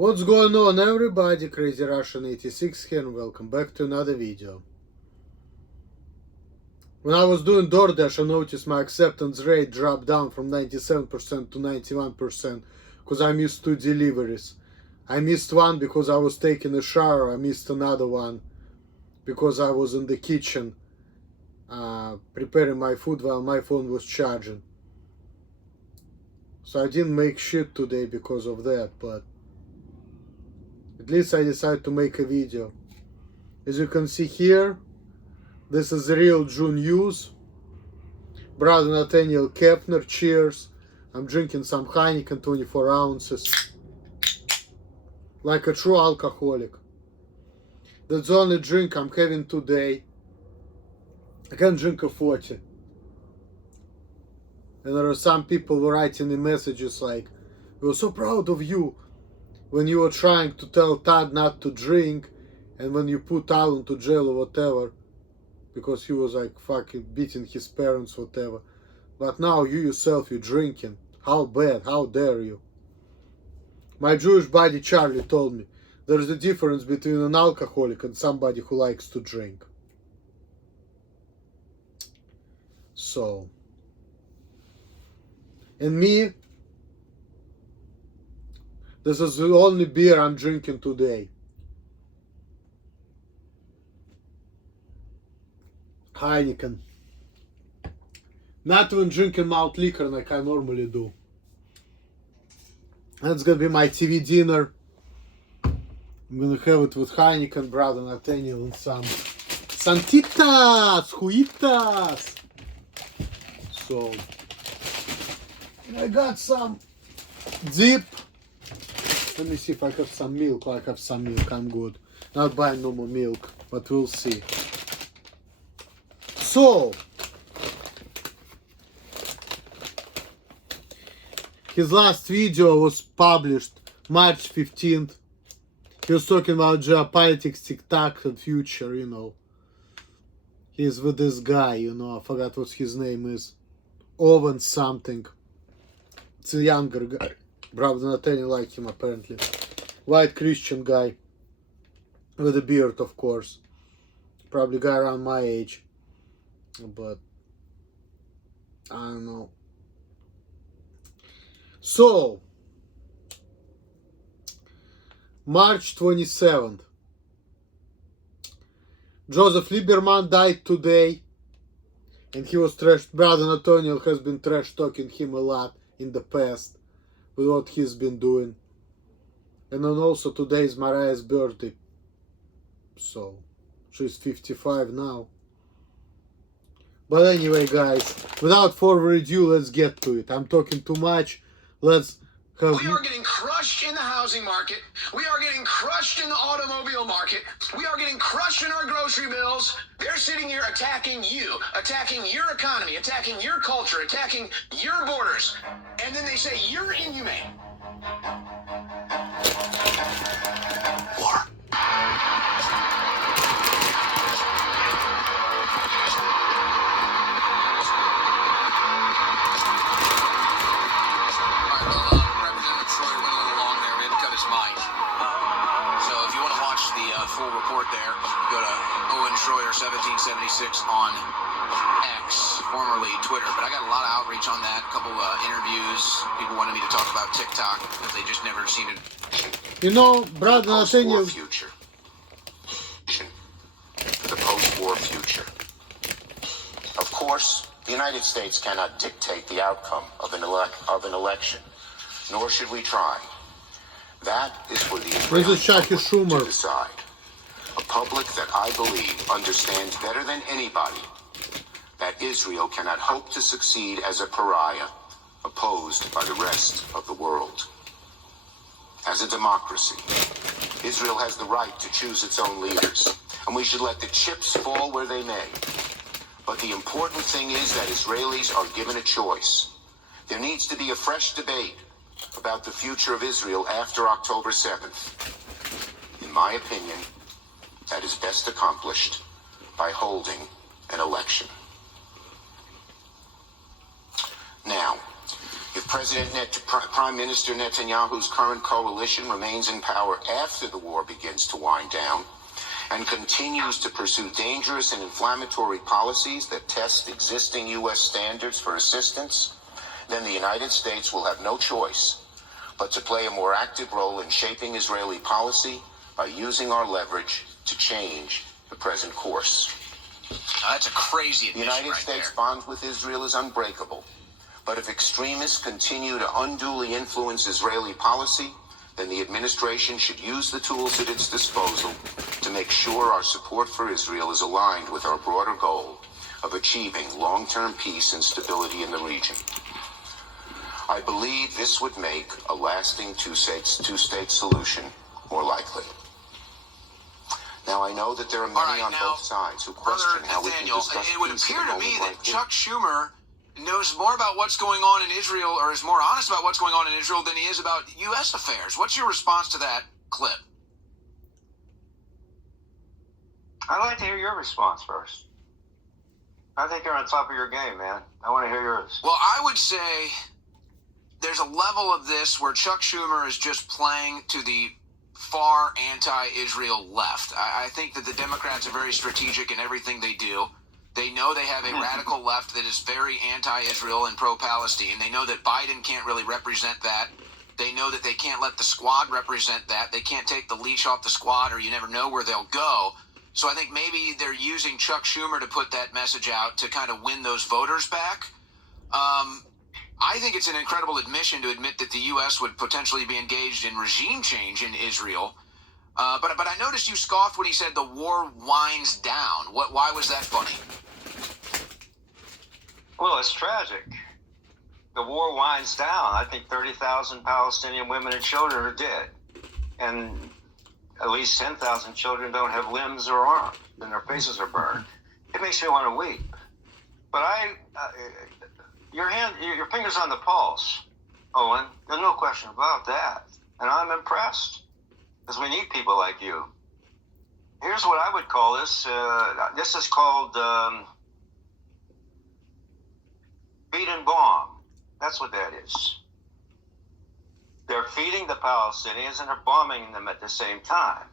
What's going on, everybody? Crazy Russian 86 here and welcome back to another video. When I was doing DoorDash, I noticed my acceptance rate dropped down from 97% to 91% because I missed 2 deliveries. I missed one because I was taking a shower. I missed another one because I was in the kitchen preparing my food while my phone was charging. So I didn't make shit today because of that, but at least I decided to make a video. As you can see here, this is the real June news. Brother Nathaniel Kepner, cheers. I'm drinking some Heineken 24 ounces. Like a true alcoholic. That's the only drink I'm having today. I can drink a 40. And there are some people writing the messages like, we were so proud of you when you were trying to tell Todd not to drink, and when you put Alan to jail or whatever, because he was like fucking beating his parents, whatever. But now you yourself, you're drinking. How bad? How dare you? My Jewish buddy Charlie told me there's a difference between an alcoholic and somebody who likes to drink. So, and me, this is the only beer I'm drinking today. Heineken. Not even drinking malt liquor like I normally do. That's gonna be my TV dinner. I'm gonna have it with Heineken, Brother Nathaniel, and some Santitas, Huitas. So, I got some dip. Let me see if I have some milk. I have some milk, I'm good. Not buying no more milk, but we'll see. So, his last video was published March 15th. He was talking about geopolitics, TikTok, and future, you know. He's with this guy, you know, I forgot what his name is. Owen something. It's a younger guy. Brother Nathaniel like him apparently. White Christian guy. With a beard, of course. Probably guy around my age. But I don't know. So, March 27th. Joseph Lieberman died today. And he was trash. Brother Nathaniel has been trash talking him a lot in the past with what he's been doing. And then also today is Mariah's birthday. So, she's 55 now. But anyway, guys, without further ado, let's get to it. I'm talking too much. Let's have... We are getting crushed in the housing market. We are getting crushed in the automobile market. We are getting crushed in our grocery bills. They're sitting here attacking you, attacking your economy, attacking your culture, attacking your borders. And then they say you're inhumane. War. Full report there. Go to Owen Schroyer 1776 on X, formerly Twitter. But I got a lot of outreach on that. A couple interviews. People wanted me to talk about TikTok because they just never seen it. You know, Brother Nathaniel. Future. The post-war future. Of course, the United States cannot dictate the outcome of an election, nor should we try. That is for the Israeli public to decide. A public that I believe understands better than anybody that Israel cannot hope to succeed as a pariah opposed by the rest of the world. As a democracy, Israel has the right to choose its own leaders, and we should let the chips fall where they may. But the important thing is that Israelis are given a choice. There needs to be a fresh debate about the future of Israel after October 7th. In my opinion, that is best accomplished by holding an election. Now, if Prime Minister Netanyahu's current coalition remains in power after the war begins to wind down and continues to pursue dangerous and inflammatory policies that test existing U.S. standards for assistance, then the United States will have no choice but to play a more active role in shaping Israeli policy by using our leverage to change the present course. That's a crazy admission. The United States' bond with Israel is unbreakable. But if extremists continue to unduly influence Israeli policy, then the administration should use the tools at its disposal to make sure our support for Israel is aligned with our broader goal of achieving long-term peace and stability in the region. I believe this would make a lasting two-state solution more likely. Now, I know that there are many on both sides who question how we can discuss peace. It would appear to me that Chuck Schumer knows more about what's going on in Israel, or is more honest about what's going on in Israel than he is about U.S. affairs. What's your response to that clip? I'd like to hear your response first. I think you're on top of your game, man. I want to hear yours. Well, I would say there's a level of this where Chuck Schumer is just playing to the far anti-Israel left. I think that the Democrats are very strategic in everything they do. They know they have a radical left that is very anti-Israel and pro-Palestine. They know that Biden can't really represent that. They know that they can't let the squad represent that. They can't take the leash off the squad, or you never know where they'll go. So I think maybe they're using Chuck Schumer to put that message out to kind of win those voters back. I think it's an incredible admission to admit that the U.S. would potentially be engaged in regime change in Israel. But I noticed you scoffed when he said the war winds down. Why was that funny? Well, it's tragic. The war winds down. I think 30,000 Palestinian women and children are dead. And at least 10,000 children don't have limbs or arms, and their faces are burned. It makes me want to weep. But your finger's on the pulse, Owen. There's no question about that. And I'm impressed, because we need people like you. Here's what I would call this. This is called feed and bomb. That's what that is. They're feeding the Palestinians and they're bombing them at the same time.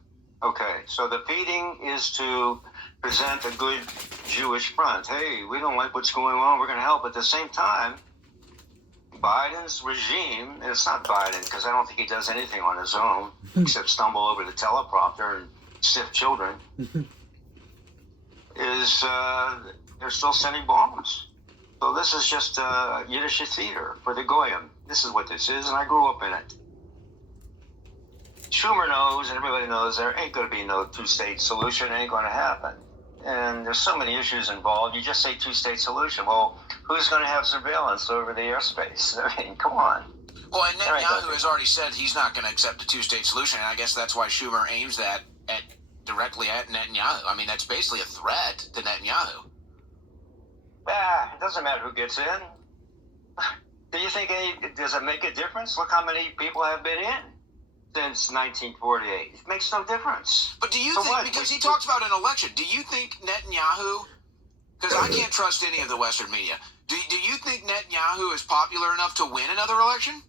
Okay, so the feeding is to present a good Jewish front. Hey, we don't like what's going on. We're going to help. At the same time, Biden's regime, and it's not Biden because I don't think he does anything on his own except stumble over the teleprompter and stiff children, is they're still sending bombs. So this is just Yiddish theater for the Goyim. This is what this is, and I grew up in it. Schumer knows, and everybody knows, there ain't going to be no two-state solution. It ain't going to happen. And there's so many issues involved. You just say two-state solution. Well, who's going to have surveillance over the airspace? I mean, come on. Well, and Netanyahu has already said he's not going to accept a two-state solution, and I guess that's why Schumer aims that directly at Netanyahu. I mean, that's basically a threat to Netanyahu. It doesn't matter who gets in. Do you think does it make a difference? Look how many people have been in since 1948. It makes no difference. But do you think, because he talks about an election, do you think Netanyahu, because I can't trust any of the Western media, do you think Netanyahu is popular enough to win another election?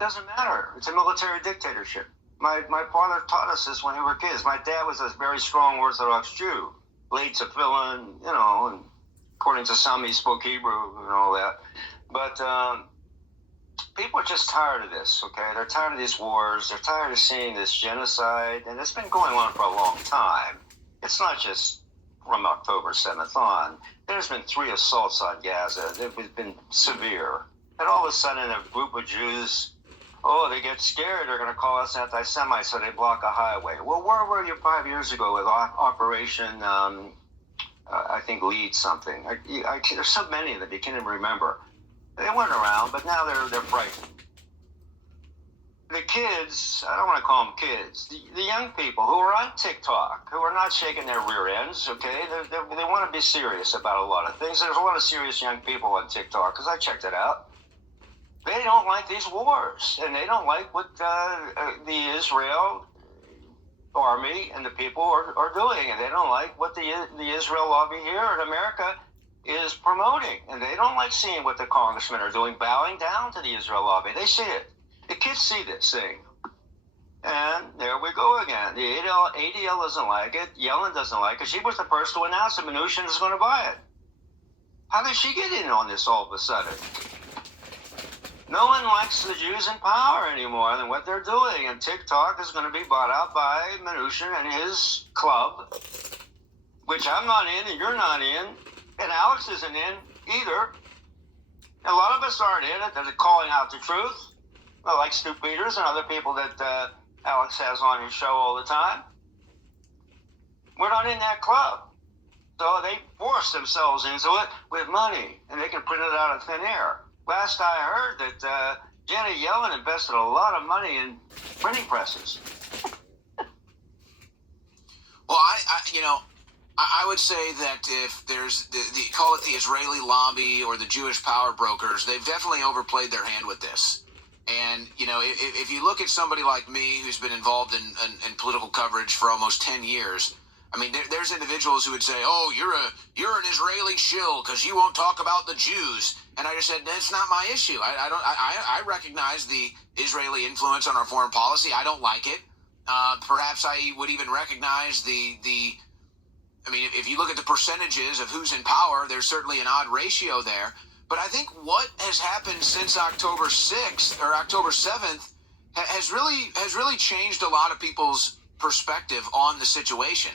Doesn't matter. It's a military dictatorship. My father taught us this when we were kids. My dad was a very strong Orthodox Jew, late tefillin, and according to some, he spoke Hebrew and all that. But people are just tired of this, okay? They're tired of these wars. They're tired of seeing this genocide. And it's been going on for a long time. It's not just from October 7th on. There's been 3 assaults on Gaza. They've been severe. And all of a sudden, a group of Jews, they get scared. They're going to call us anti-Semites, so they block a highway. Well, where were you 5 years ago with Operation... I think lead something. There's so many of them you can't even remember. They weren't around, but now they're frightened. The kids, I don't want to call them kids, the young people who are on TikTok, who are not shaking their rear ends, okay? They want to be serious about a lot of things. There's a lot of serious young people on TikTok, because I checked it out. They don't like these wars, and they don't like what the Israel army and the people are doing, and they don't like what the Israel lobby here in America is promoting. And they don't like seeing what the congressmen are doing, bowing down to the Israel lobby. They see it. The kids see this thing. And there we go again. The ADL doesn't like it. Yellen doesn't like it. She was the first to announce that Mnuchin is going to buy it. How did she get in on this all of a sudden? No one likes the Jews in power anymore than what they're doing. And TikTok is going to be bought out by Mnuchin and his club, which I'm not in and you're not in, and Alex isn't in either. A lot of us aren't in it. They're calling out the truth, like Stu Peters and other people that Alex has on his show all the time. We're not in that club. So they force themselves into it with money, and they can print it out of thin air. Last I heard that Janet Yellen invested a lot of money in printing presses. Well, I would say that if there's the call it the Israeli lobby or the Jewish power brokers, they've definitely overplayed their hand with this. And, if you look at somebody like me who's been involved in political coverage for almost 10 years, I mean, there's individuals who would say, "Oh, you're an Israeli shill because you won't talk about the Jews." And I just said, that's not my issue. I recognize the Israeli influence on our foreign policy. I don't like it. Perhaps I would even recognize I mean, if you look at the percentages of who's in power, there's certainly an odd ratio there. But I think what has happened since October 6th or October 7th has really changed a lot of people's perspective on the situation.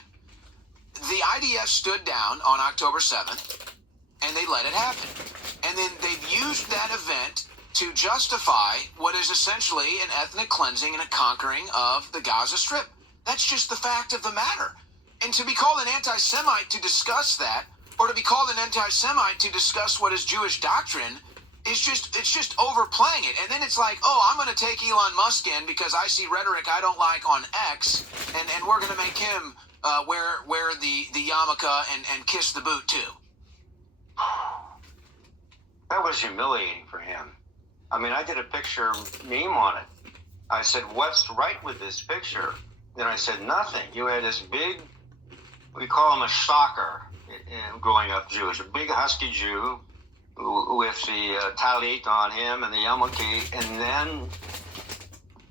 The IDF stood down on October 7th, and they let it happen. And then they've used that event to justify what is essentially an ethnic cleansing and a conquering of the Gaza Strip. That's just the fact of the matter. And to be called an anti-Semite to discuss that, or to be called an anti-Semite to discuss what is Jewish doctrine, it's just overplaying it. And then it's like, oh, I'm going to take Elon Musk in because I see rhetoric I don't like on X, and we're going to make him wear the yarmulke and kiss the boot too. That was humiliating for him. I mean, I did a picture meme on it. I said, "What's right with this picture?" Then I said, "Nothing." You had this big, we call him a shocker, growing up Jewish, a big husky Jew with the talit on him and the yarmulke, and then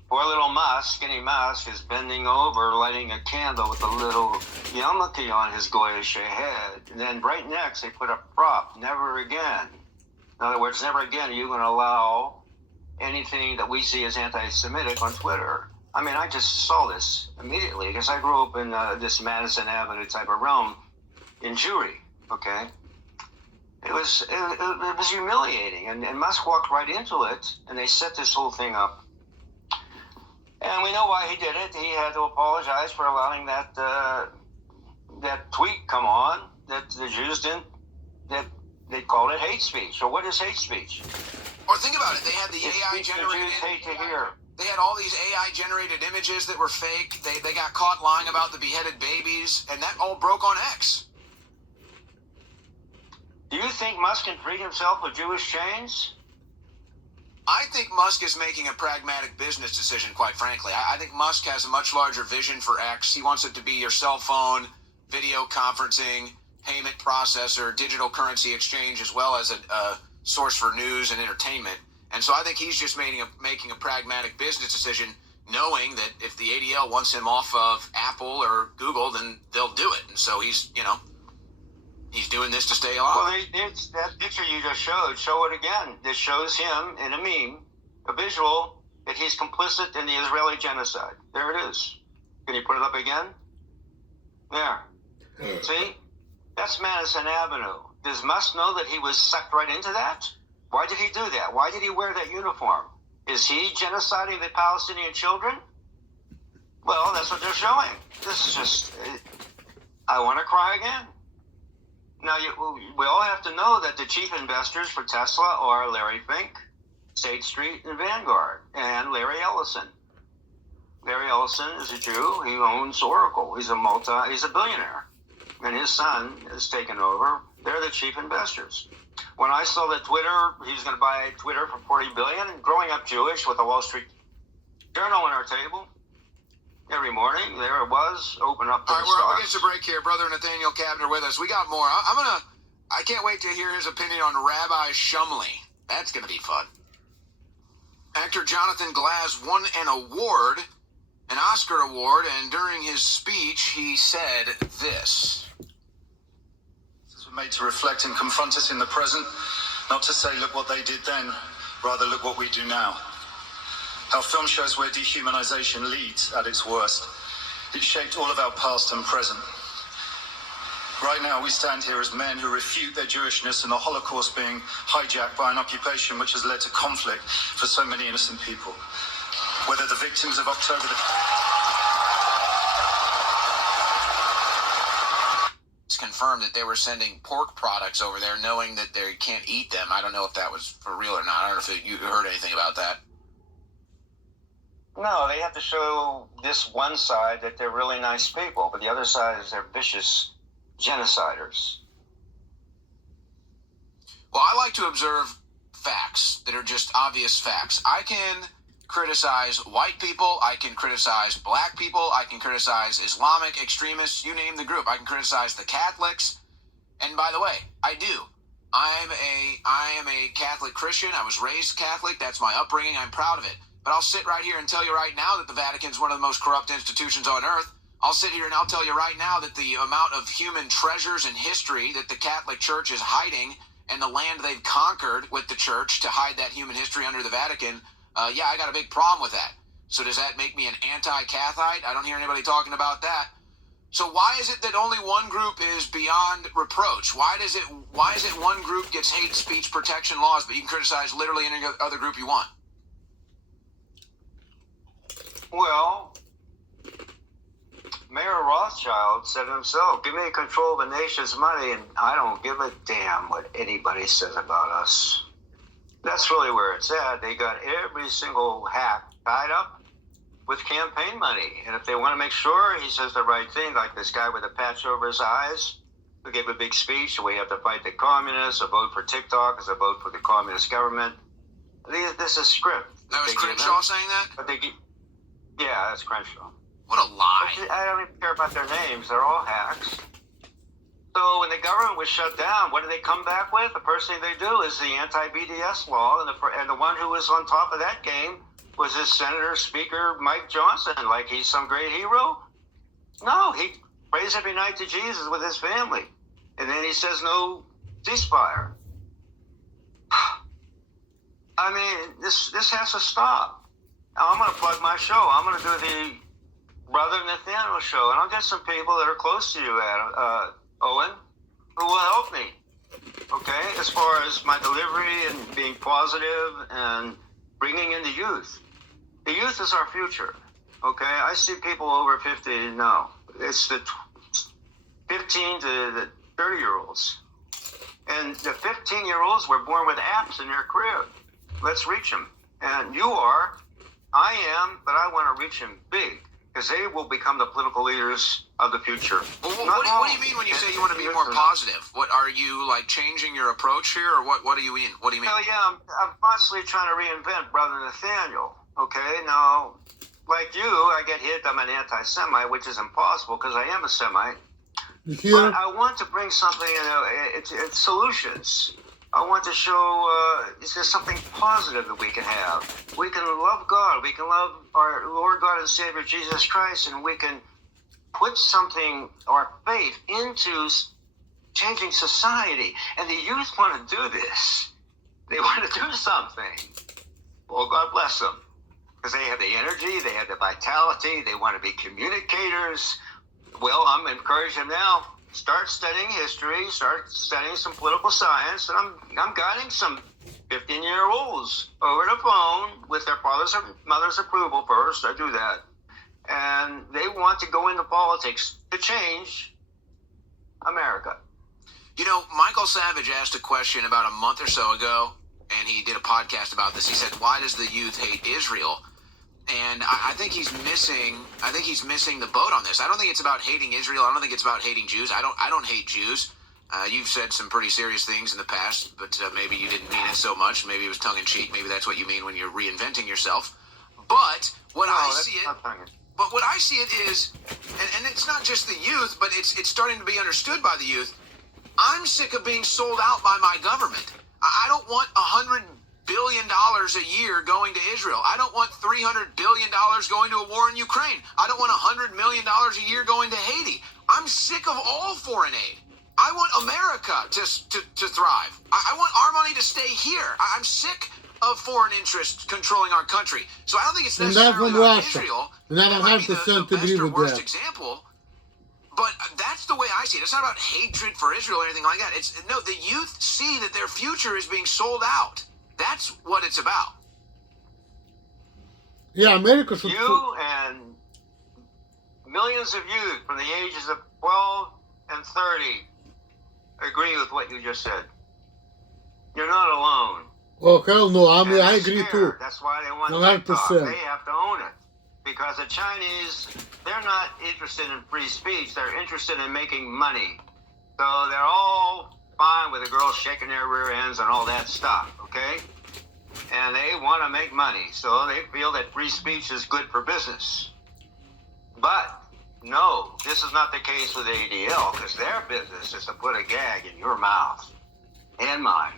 poor little Musk, skinny Musk, is bending over, lighting a candle with a little yarmulke on his goyish head. And then right next, they put a prop, "Never again." In other words, never again are you going to allow anything that we see as anti-Semitic on Twitter. I mean, I just saw this immediately because I grew up in this Madison Avenue type of realm in Jewry, okay? It was humiliating, and Musk walked right into it, and they set this whole thing up. And we know why he did it. He had to apologize for allowing that tweet come on that the Jews didn't, that they called it hate speech. So what is hate speech? Or think about it. They had the AI generated. Hate to hear. They had all these AI generated images that were fake. They got caught lying about the beheaded babies, and that all broke on X. Do you think Musk can free himself with Jewish chains? I think Musk is making a pragmatic business decision, quite frankly. I think Musk has a much larger vision for X. He wants it to be your cell phone, video conferencing, payment processor, digital currency exchange, as well as a source for news and entertainment. And so I think he's just making a pragmatic business decision, knowing that if the ADL wants him off of Apple or Google, then they'll do it. And so he's doing this to stay alive. Well, that picture you just showed, show it again. This shows him in a meme, a visual, that he's complicit in the Israeli genocide. There it is. Can you put it up again? There. See? That's Madison Avenue. Does Musk know that he was sucked right into that? Why did he do that? Why did he wear that uniform? Is he genociding the Palestinian children? Well, that's what they're showing. This is just, I want to cry again. Now, we all have to know that the chief investors for Tesla are Larry Fink, State Street, and Vanguard, and Larry Ellison. Larry Ellison is a Jew. He owns Oracle. He's a billionaire. And his son is taken over. They're the chief investors. When I saw that he was going to buy Twitter for $40 billion, and growing up Jewish with the Wall Street Journal on our table, every morning, there it was, open up to All right, the we're stars. up against a break here. Brother Nathaniel Kabner with us. We got more. I'm I can't wait to hear his opinion on Rabbi Shumley. That's going to be fun. Actor Jonathan Glass won an award, an Oscar award, and during his speech, he said this. This was made to reflect and confront us in the present, not to say, look what they did then, rather look what we do now. Our film shows where dehumanization leads at its worst. It shaped all of our past and present. Right now, we stand here as men who refute their Jewishness and the Holocaust being hijacked by an occupation which has led to conflict for so many innocent people. Whether the victims of October the... It's confirmed that they were sending pork products over there knowing that they can't eat them. I don't know if that was for real or not. I don't know if you heard anything about that. No, they have to show this one side that they're really nice people, but the other side is they're vicious genociders. Well, I like to observe facts that are just obvious facts. I can criticize white people, I can criticize black people, I can criticize Islamic extremists, you name the group. I can criticize the Catholics. And by the way, I do. I am a Catholic Christian. I was raised Catholic. That's my upbringing. I'm proud of it. But I'll sit right here and tell you right now that the Vatican is one of the most corrupt institutions on earth. I'll sit here and I'll tell you right now that the amount of human treasures and history that the Catholic Church is hiding and the land they've conquered with the church to hide that human history under the Vatican, yeah, I got a big problem with that. So does that make me an anti-Cathite? I don't hear anybody talking about that. So why is it that only one group is beyond reproach? Why is it one group gets hate speech protection laws, but you can criticize literally any other group you want? Well, Mayor Rothschild said himself, give me control of the nation's money and I don't give a damn what anybody says about us. That's really where it's at. They got every single hack tied up with campaign money. And if they want to make sure he says the right thing, like this guy with a patch over his eyes who gave a big speech, we have to fight the communists, a vote for TikTok is a vote for the communist government. This is script. That was Crenshaw saying that? But yeah, that's Crenshaw. What a lie. But I don't even care about their names. They're all hacks. So when the government was shut down, what did they come back with? The first thing they do is the anti-BDS law, and the one who was on top of that game was this Senator Speaker Mike Johnson, like he's some great hero. No, he prays every night to Jesus with his family, and then he says no ceasefire. I mean, this has to stop. Now, I'm going to plug my show. I'm going to do the Brother Nathaniel show, and I'll get some people that are close to you, Owen, who will help me, okay, as far as my delivery and being positive and bringing in the youth. The youth is our future, okay? I see people over 50 now. It's the 15 to the 30-year-olds. And the 15-year-olds were born with apps in their crib. Let's reach them. And you are, I am, but I want to reach them big. Because they will become the political leaders of the future. Well, what do you mean when you say you want to be more positive? What are you like changing your approach here, or what do you mean? What do you mean? Well, yeah, I'm constantly trying to reinvent Brother Nathaniel. Okay, now, like you, I get hit. I'm an anti-Semite, which is impossible because I am a Semite. But I want to bring something. It's solutions. I want to show is there something positive that we can have. We can love God. We can love our Lord God and Savior Jesus Christ, and we can put something, our faith, into changing society. And the youth want to do this. They want to do something. Well, God bless them. Because they have the energy, they have the vitality, they want to be communicators. Well, I'm encouraging them now. Start studying history, start studying some political science, and I'm guiding some 15-year-olds over the phone with their father's or mother's approval first. I do that. And they want to go into politics to change America. You know, Michael Savage asked a question about a month or so ago, and he did a podcast about this. He said, why does the youth hate Israel? And I think he's missing the boat on this. I don't think it's about hating Israel. I don't think it's about hating Jews. I don't hate Jews. You've said some pretty serious things in the past, but maybe you didn't mean it so much. Maybe it was tongue-in-cheek. Maybe that's what you mean when you're reinventing yourself. But what I see it is, and it's not just the youth, but it's starting to be understood by the youth. I'm sick of being sold out by my government. I don't want $100 billion a year going to Israel. I don't want $300 billion going to a war in Ukraine. I don't want $100 million a year going to Haiti. I'm sick of all foreign aid. I want America to thrive. I want our money to stay here. I'm sick of foreign interests controlling our country. So I don't think it's necessarily about Israel. That might be the best or worst example. But that's the way I see it. It's not about hatred for Israel or anything like that. It's no, the youth see that their future is being sold out. That's what it's about. Yeah, America should... You and millions of youth from the ages of 12 and 30 agree with what you just said. You're not alone. Oh, hell no, I And agree they're too. scared. That's why they want 100%. TikTok. They have to own it. Because the Chinese, they're not interested in free speech. They're interested in making money. So they're all fine with the girls shaking their rear ends and all that stuff, okay? And they want to make money. So they feel that free speech is good for business. But no, this is not the case with ADL, because their business is to put a gag in your mouth and mine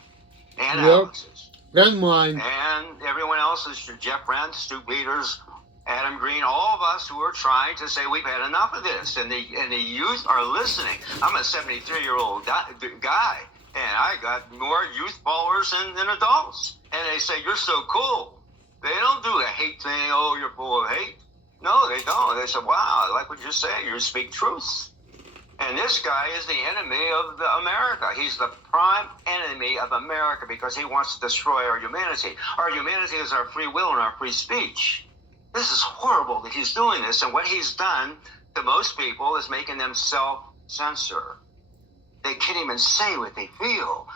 and Alex's. And mine. And everyone else's, Jeff Brent, Stu Peters, Adam Green, all of us who are trying to say we've had enough of this. And the youth are listening. I'm a 73-year-old guy, and I got more youth followers than adults. And they say, you're so cool. They don't do a hate thing, oh, you're full of hate. No, they don't. They say, wow, I like what you say. You speak truth. And this guy is the enemy of America. He's the prime enemy of America because he wants to destroy our humanity. Our humanity is our free will and our free speech. This is horrible that he's doing this. And what he's done to most people is making them self-censor. They can't even say what they feel.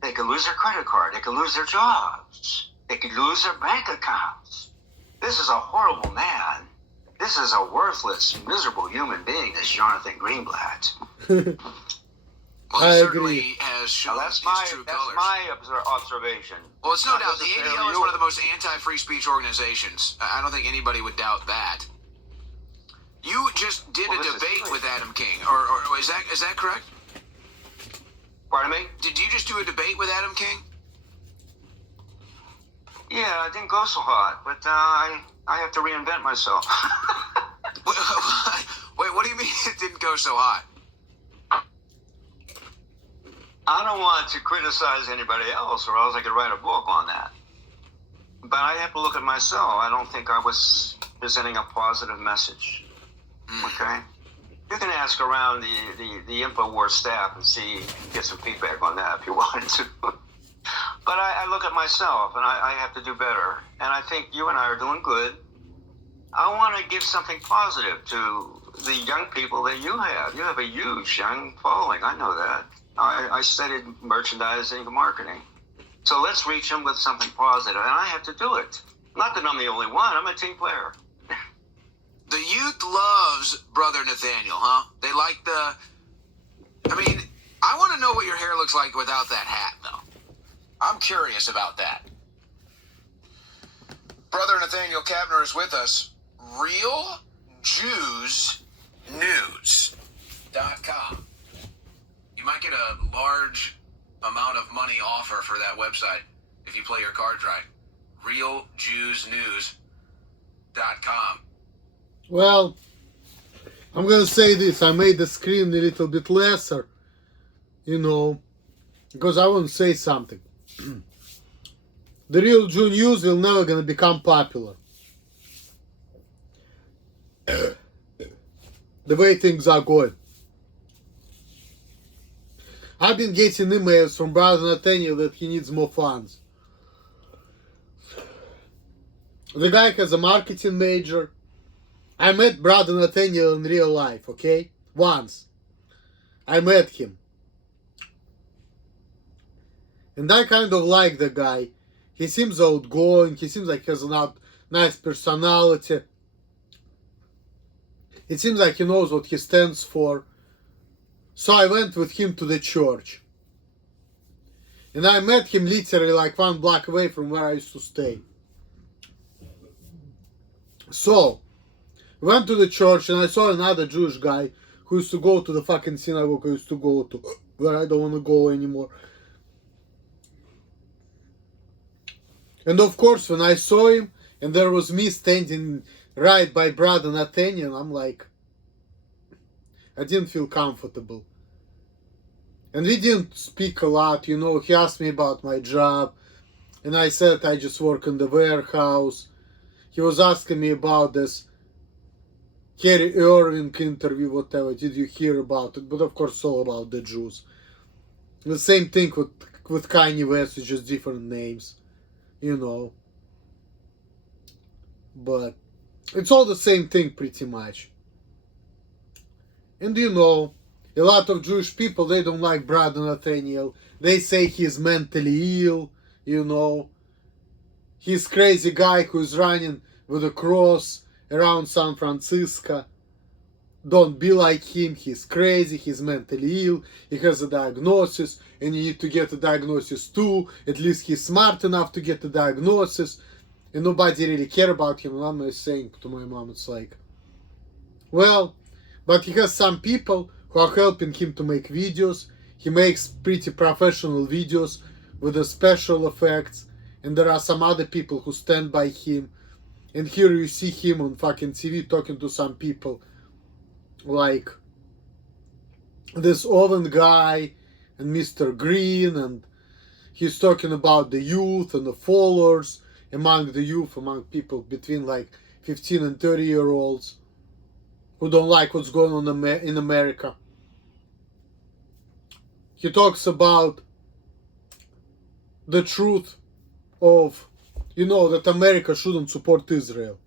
They could lose their credit card. They could lose their jobs. They could lose their bank accounts. This is a horrible man. This is a worthless, miserable human being, this Jonathan Greenblatt. Well, I he agree. certainly has shown That's his my true colors. observation. Well, it's no Not doubt the necessarily ADL is one of the yours. most anti-free speech organizations. I don't think anybody would doubt that. You just did Well, a this is debate true. with Adam King, or is that correct? Pardon me? Did you just do a debate with Adam King? Yeah, it didn't go so hot, but I have to reinvent myself. Wait, what do you mean it didn't go so hot? I don't want to criticize anybody else, or else I could write a book on that. But I have to look at myself. I don't think I was presenting a positive message. Okay? You can ask around the InfoWars staff and see, get some feedback on that if you wanted to. But I look at myself, and I have to do better. And I think you and I are doing good. I want to give something positive to the young people that you have. You have a huge young following. I know that. I studied merchandising and marketing. So let's reach them with something positive, and I have to do it. Not that I'm the only one. I'm a team player. The youth loves Brother Nathaniel, huh? They like I mean, I want to know what your hair looks like without that hat, though. I'm curious about that. Brother Nathaniel Kavner is with us. RealJewsNews.com. You might get a large amount of money offer for that website if you play your cards right. RealJewsNews.com. Well, I'm gonna say this. I made the screen a little bit lesser, because I want to say something. The Real Jew News will never gonna become popular. The way things are going. I've been getting emails from Brother Nathaniel that he needs more funds. The guy has a marketing major. I met Brother Nathaniel in real life, okay? Once. I met him. And I kind of like the guy. He seems outgoing. He seems like he has a nice personality. It seems like he knows what he stands for. So I went with him to the church. And I met him literally like 1 block away from where I used to stay. So, went to the church and I saw another Jewish guy who used to go to the fucking synagogue I used to go to. where I don't want to go anymore. And of course, when I saw him, and there was me standing right by Brother Nathaniel, I'm like, I didn't feel comfortable. And we didn't speak a lot, you know. He asked me about my job, and I said I just work in the warehouse. He was asking me about this Kerry Irving interview, whatever. Did you hear about it? But of course, all about the Jews. The same thing with Kanye West, it's just different names, you know. But it's all the same thing pretty much. And you know, a lot of Jewish people, they don't like Brother Nathaniel. They say he's mentally ill, you know. He's crazy guy who's running with a cross around San Francisco. Don't be like him. He's crazy. He's mentally ill. He has a diagnosis, and you need to get a diagnosis too. At least he's smart enough to get a diagnosis. And nobody really care about him. And I'm saying to my mom, it's like, well, but he has some people who are helping him to make videos. He makes pretty professional videos with the special effects. And there are some other people who stand by him. And here you see him on fucking TV talking to some people like this Owen guy and Mr. Green, and he's talking about the youth and the followers among the youth, among people between like 15 and 30-year-olds who don't like what's going on in America. He talks about the truth of, you know, that America shouldn't support Israel.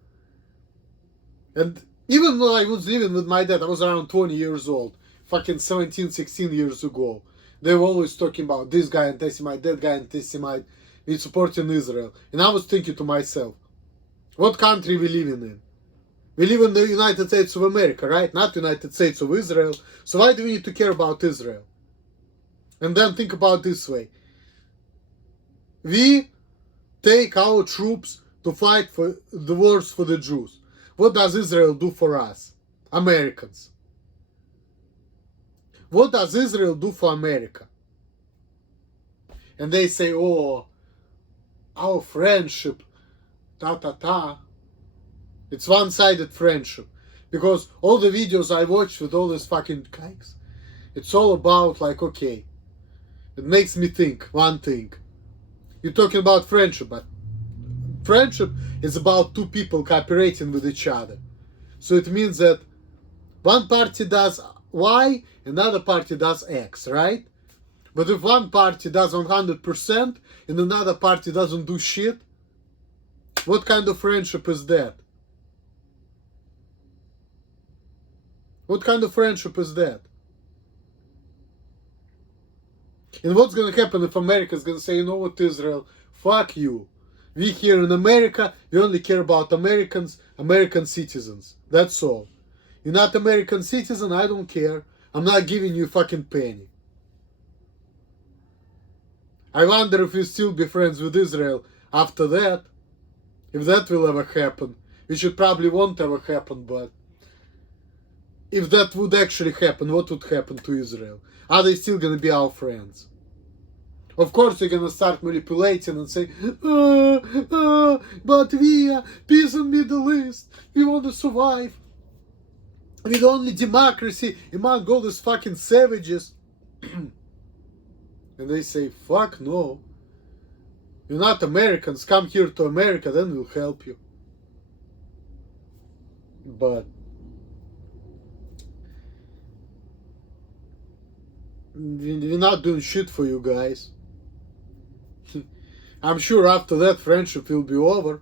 And even though I was living with my dad, I was around 20 years old, fucking 17, 16 years ago. They were always talking about this guy anti-Semite, that guy anti-Semite, we supporting Israel. And I was thinking to myself, what country we living in? We live in the United States of America, right? Not United States of Israel. So why do we need to care about Israel? And then think about this way. We take our troops to fight for the wars for the Jews. What does Israel do for us, Americans? What does Israel do for America? And they say, oh, our friendship, ta-ta-ta. It's one-sided friendship. Because all the videos I watch with all these fucking guys, it's all about like, okay, it makes me think one thing. You're talking about friendship, but friendship is about two people cooperating with each other. So it means that one party does Y, another party does X, right? But if one party does 100% and another party doesn't do shit, what kind of friendship is that? What kind of friendship is that? And what's going to happen if America is going to say, you know what, Israel, fuck you. We here in America, we only care about Americans, American citizens. That's all. You're not American citizen, I don't care. I'm not giving you a fucking penny. I wonder if we'll still be friends with Israel after that. If that will ever happen. Which it probably won't ever happen, but if that would actually happen, what would happen to Israel? Are they still going to be our friends? Of course, they're going to start manipulating and say, but we are peace in Middle East. We want to survive. With only democracy among all these fucking savages. And they say, fuck no. You're not Americans. Come here to America, then we'll help you. But we're not doing shit for you guys. I'm sure after that friendship will be over.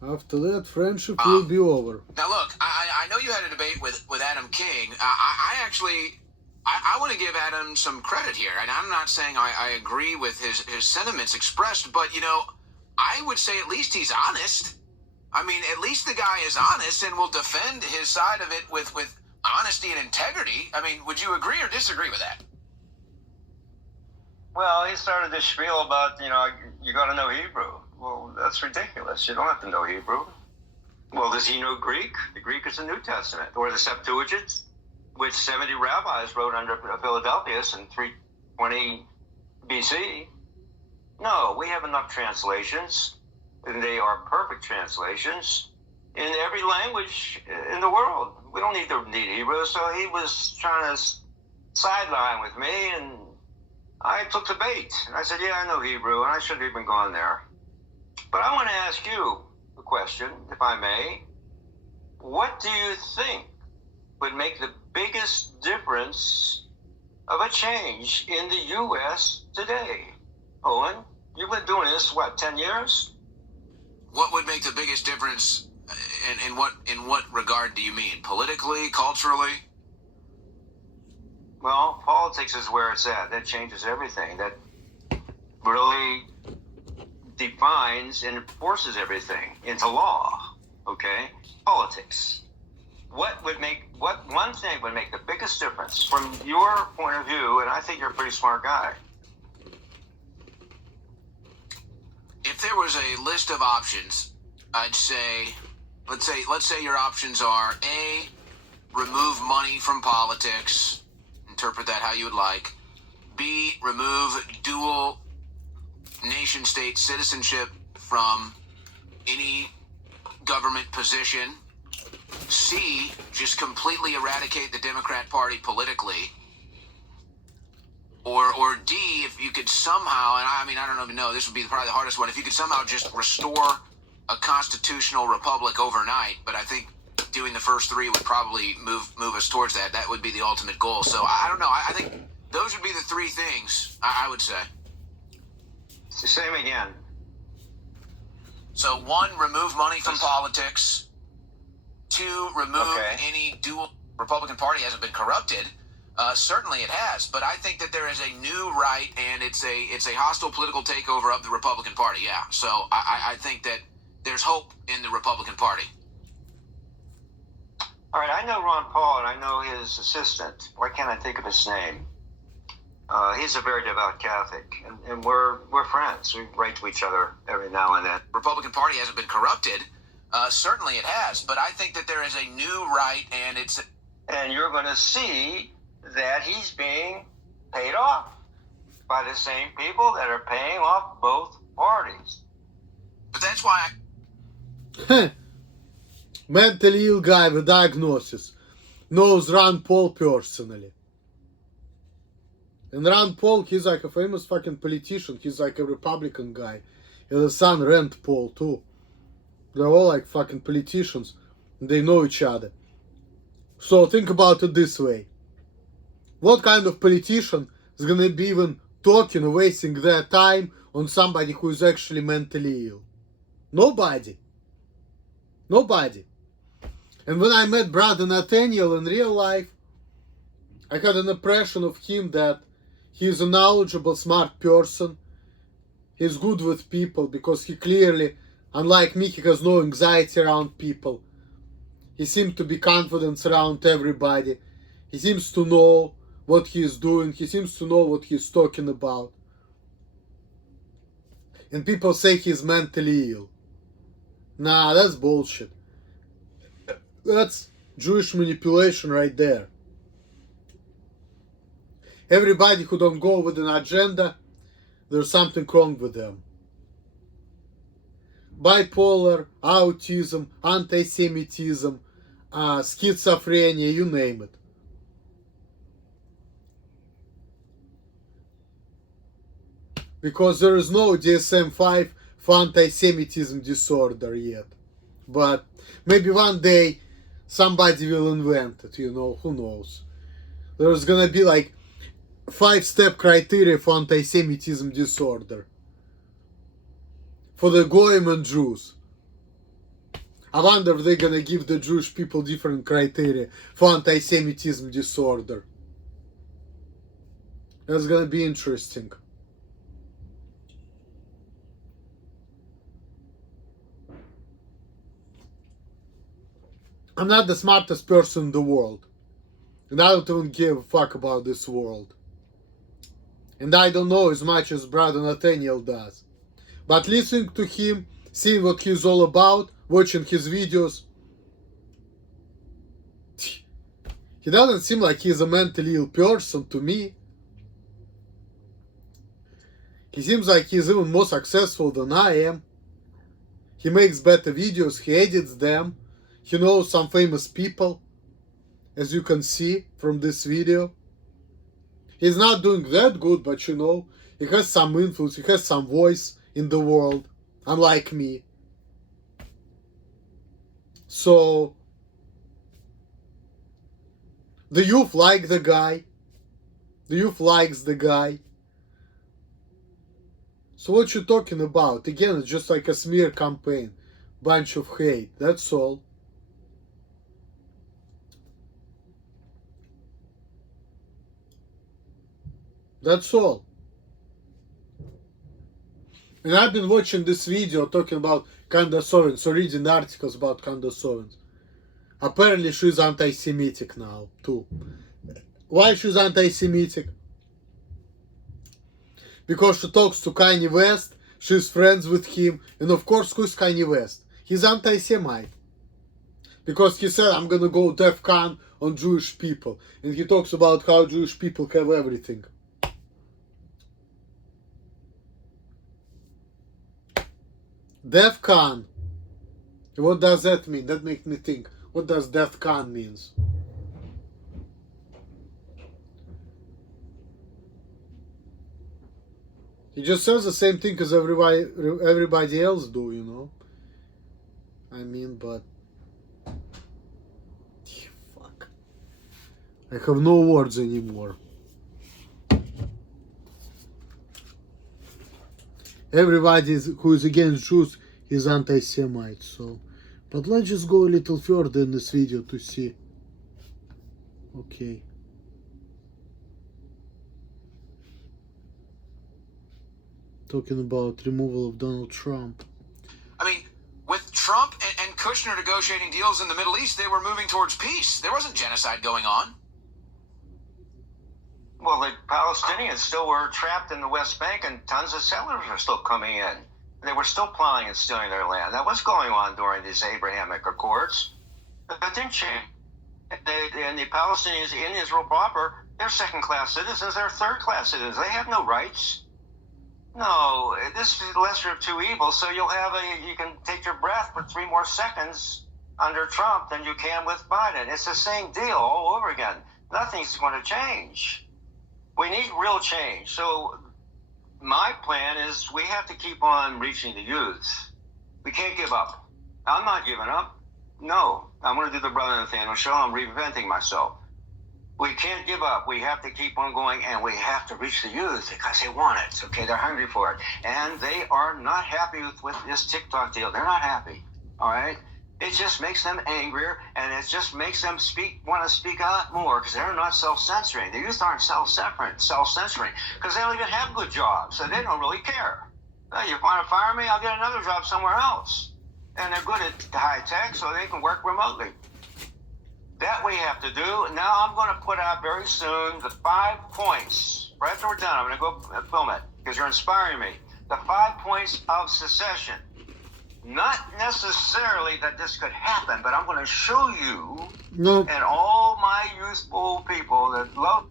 After that friendship will be over. Now look, I know you had a debate with Adam King. I want to give Adam some credit here. And I'm not saying I agree with his sentiments expressed, but you know, I would say at least he's honest. I mean, at least the guy is honest and will defend his side of it with honesty and integrity. I mean, would you agree or disagree with that? Well, he started this spiel about, you know, you got to know Hebrew. Well, that's ridiculous. You don't have to know Hebrew. Well, does he know Greek? The Greek is the New Testament, or the Septuagint, which 70 rabbis wrote under Philadelphus in 320 BC. No, we have enough translations, and they are perfect translations in every language in the world. We don't need Hebrew, so he was trying to sideline with me, and I took the bait. And I said, yeah, I know Hebrew, and I shouldn't have even gone there. But I want to ask you a question, if I may. What do you think would make the biggest difference of a change in the U.S. today? Owen, you've been doing this, 10 years? What would make the biggest difference? In what regard do you mean? Politically, culturally? Well, politics is where it's at. That changes everything. That really defines and enforces everything into law. Okay? Politics. What one thing would make the biggest difference from your point of view, and I think you're a pretty smart guy. If there was a list of options, I'd say, let's say your options are A, remove money from politics, interpret that how you would like. B, remove dual nation-state citizenship from any government position. C, just completely eradicate the Democrat Party politically. Or D, if you could somehow, and I mean, I don't even know, this would be probably the hardest one, if you could somehow just restore a constitutional republic overnight, but I think doing the first three would probably move us towards that. That would be the ultimate goal. So I don't know. I think those would be the three things, I would say. It's the same again. So 1, remove money from politics. 2, remove any dual Republican Party hasn't been corrupted. Certainly it has, but I think that there is a new right, and it's a hostile political takeover of the Republican Party. Yeah, so I think that there's hope in the Republican Party. All right, I know Ron Paul, and I know his assistant. Why can't I think of his name? He's a very devout Catholic, and we're friends. We write to each other every now and then. Republican Party hasn't been corrupted. Certainly it has, but I think that there is a new right, and it's... And you're going to see that he's being paid off by the same people that are paying off both parties. But that's why Mentally ill guy with diagnosis knows Ron Paul personally. And Ron Paul, he's like a famous fucking politician. He's like a Republican guy. And his son Rand Paul too. They're all like fucking politicians. And they know each other. So think about it this way. What kind of politician is gonna be even talking or wasting their time on somebody who is actually mentally ill? Nobody. Nobody. And when I met Brother Nathaniel in real life, I had an impression of him that he's a knowledgeable, smart person. He's good with people because he clearly, unlike me, he has no anxiety around people. He seems to be confident around everybody. He seems to know what he is doing. He seems to know what he's talking about. And people say he's mentally ill. Nah, that's bullshit. That's Jewish manipulation right there. Everybody who don't go with an agenda, there's something wrong with them. Bipolar, autism, anti-Semitism, schizophrenia, you name it. Because there is no DSM-5 for anti-Semitism disorder yet. But maybe one day somebody will invent it, you know, who knows. There's gonna be like 5-step criteria for anti-Semitism disorder. For the Goyim and Jews. I wonder if they're gonna give the Jewish people different criteria for anti-Semitism disorder. That's gonna be interesting. I'm not the smartest person in the world. And I don't even give a fuck about this world. And I don't know as much as Brother Nathaniel does. But listening to him, seeing what he's all about, watching his videos. He doesn't seem like he's a mentally ill person to me. He seems like he's even more successful than I am. He makes better videos, he edits them. He knows some famous people, as you can see from this video. He's not doing that good, but you know, he has some influence, he has some voice in the world, unlike me. So, the youth like the guy. The youth likes the guy. So what you talking about? Again, it's just like a smear campaign. Bunch of hate. That's all. That's all. And I've been watching this video talking about Candace Owens, or reading articles about Candace Owens. Apparently she's anti-Semitic now, too. Why she's anti-Semitic? Because she talks to Kanye West, she's friends with him, and of course, who's Kanye West? He's anti-Semite. Because he said, I'm gonna go DEFCON on Jewish people. And he talks about how Jewish people have everything. DEFCON. What does that mean? That makes me think. What does DEFCON means? He just says the same thing as everybody else do, you know. I mean, but fuck. I have no words anymore. Everybody who is against Jews is anti-Semite, so. But let's just go a little further in this video to see. Okay. Talking about removal of Donald Trump. I mean, with Trump and Kushner negotiating deals in the Middle East, they were moving towards peace. There wasn't genocide going on. Well, the Palestinians still were trapped in the West Bank, and tons of settlers are still coming in. They were still plowing and stealing their land. That was going on during these Abrahamic Accords. That didn't change. And the Palestinians in Israel proper, they're second-class citizens. They're third-class citizens. They have no rights. No, this is the lesser of two evils. So you can take your breath for 3 more seconds under Trump than you can with Biden. It's the same deal all over again. Nothing's going to change. We need real change. So my plan is we have to keep on reaching the youth. We can't give up. I'm not giving up. No, I'm going to do the Brother Nathaniel show. I'm reinventing myself. We can't give up. We have to keep on going, and we have to reach the youth because they want it. Okay, they're hungry for it, and they are not happy with this TikTok deal. They're not happy. All right, it just makes them angrier, and it just makes them want to speak out more because they're not self-censoring. The youth aren't self-censoring because they don't even have good jobs, so they don't really care. You want to fire me? I'll get another job somewhere else, and they're good at high tech, so they can work remotely. That we have to do. Now I'm going to put out very soon the 5 points. Right after we're done, I'm going to go film it because you're inspiring me. The 5 points of secession. Not necessarily that this could happen, but I'm going to show you and all my youthful people that love.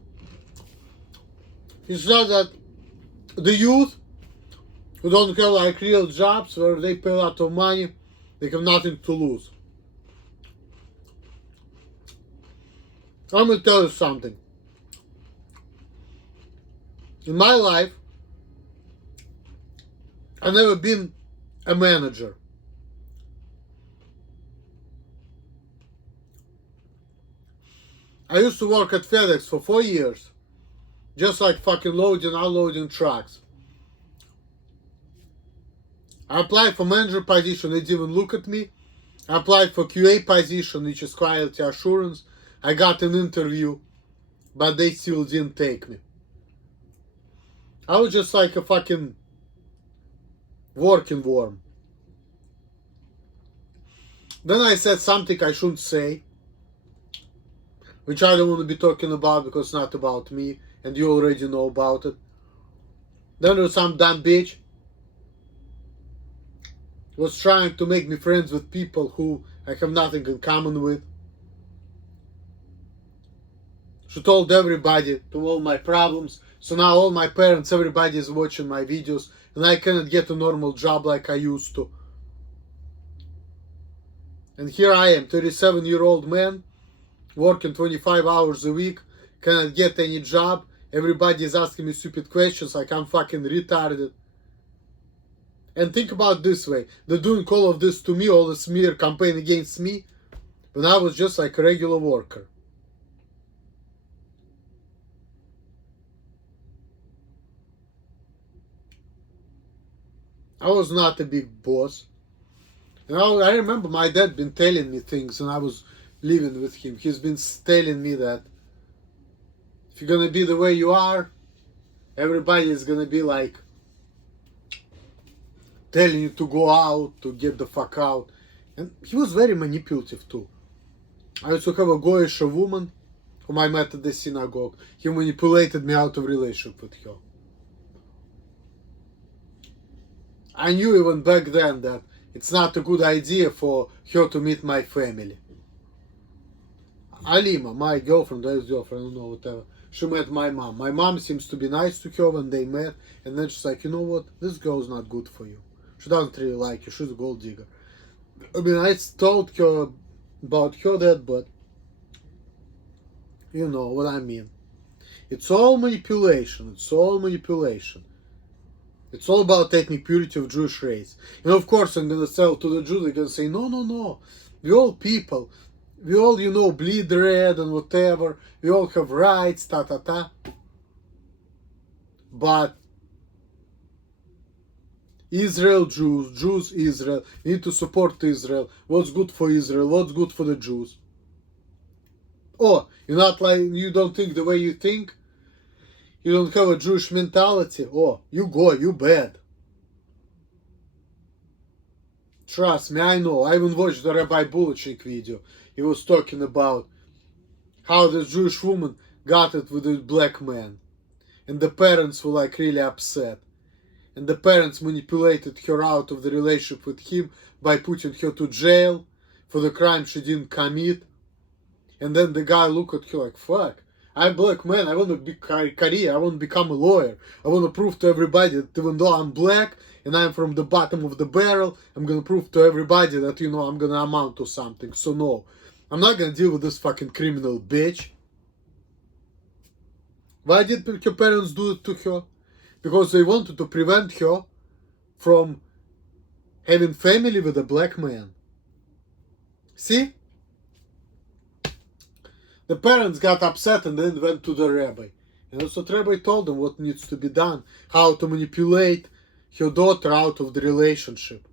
He said that the youth who don't have like real jobs where they pay a lot of money, they have nothing to lose. I'm going to tell you something. In my life, I've never been a manager. I used to work at FedEx for 4 years. Just like fucking loading, unloading trucks. I applied for manager position, they didn't look at me. I applied for QA position, which is quality assurance. I got an interview, but they still didn't take me. I was just like a fucking working worm. Then I said something I shouldn't say, which I don't want to be talking about because it's not about me, and you already know about it. Then there was some dumb bitch Was trying to make me friends with people who I have nothing in common with. She told everybody to all my problems. So now all my parents, everybody is watching my videos, and I cannot get a normal job like I used to. And here I am, 37-year-old man, working 25 hours a week, cannot get any job. Everybody is asking me stupid questions like I'm fucking retarded. And think about this way, they're doing all of this to me, all the smear campaign against me, when I was just like a regular worker. I was not a big boss. I remember my dad been telling me things when I was living with him. He's been telling me that if you're gonna be the way you are, everybody is gonna be like telling you to go out, to get the fuck out. And he was very manipulative too. I used to have a Goyish woman whom I met at the synagogue. He manipulated me out of relationship with her. I knew even back then that it's not a good idea for her to meet my family. Alima, my girlfriend, or ex-girlfriend, I don't know, whatever. She met my mom. My mom seems to be nice to her when they met, and then she's like, you know what, this girl's not good for you. She doesn't really like you, she's a gold digger. I mean, I told her about her that, but you know what I mean. It's all manipulation, it's all manipulation. It's all about ethnic purity of Jewish race. And of course I'm gonna sell to the Jews, they're gonna say, no, no, no. We all people. We all, you know, bleed red and whatever. We all have rights, ta. But Israel, Jews, Jews, Israel. We need to support Israel. What's good for Israel? What's good for the Jews? Oh, you're not like, you don't think the way you think? You don't have a Jewish mentality? Oh, you go, you bad. Trust me, I know. I even watched the Rabbi Bulachnik video. He was talking about how this Jewish woman got it with a black man. And the parents were like really upset. And the parents manipulated her out of the relationship with him by putting her to jail for the crime she didn't commit. And then the guy looked at her like, fuck, I'm a black man, I want to be career, I want to become a lawyer. I want to prove to everybody that even though I'm black and I'm from the bottom of the barrel, I'm going to prove to everybody that, you know, I'm going to amount to something. So no, I'm not going to deal with this fucking criminal bitch. Why did her parents do it to her? Because they wanted to prevent her from having family with a black man. See? The parents got upset and then went to the rabbi. And that's what rabbi told them what needs to be done. How to manipulate her daughter out of the relationship.